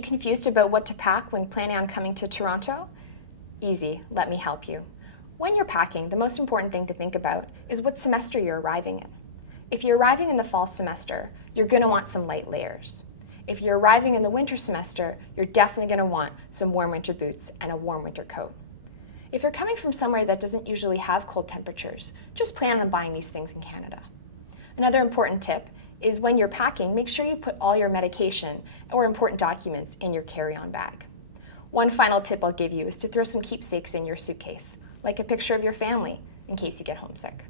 you confused about what to pack when planning on coming to Toronto? Easy, let me help you. When you're packing, the most important thing to think about is what semester you're arriving in. If you're arriving in the fall semester, you're going to want some light layers. If you're arriving in the winter semester, you're definitely going to want some warm winter boots and a warm winter coat. If you're coming from somewhere that doesn't usually have cold temperatures, just plan on buying these things in Canada. Another important tip is when you're packing, make sure you put all your medication or important documents in your carry-on bag. One final tip I'll give you is to throw some keepsakes in your suitcase, like a picture of your family in case you get homesick.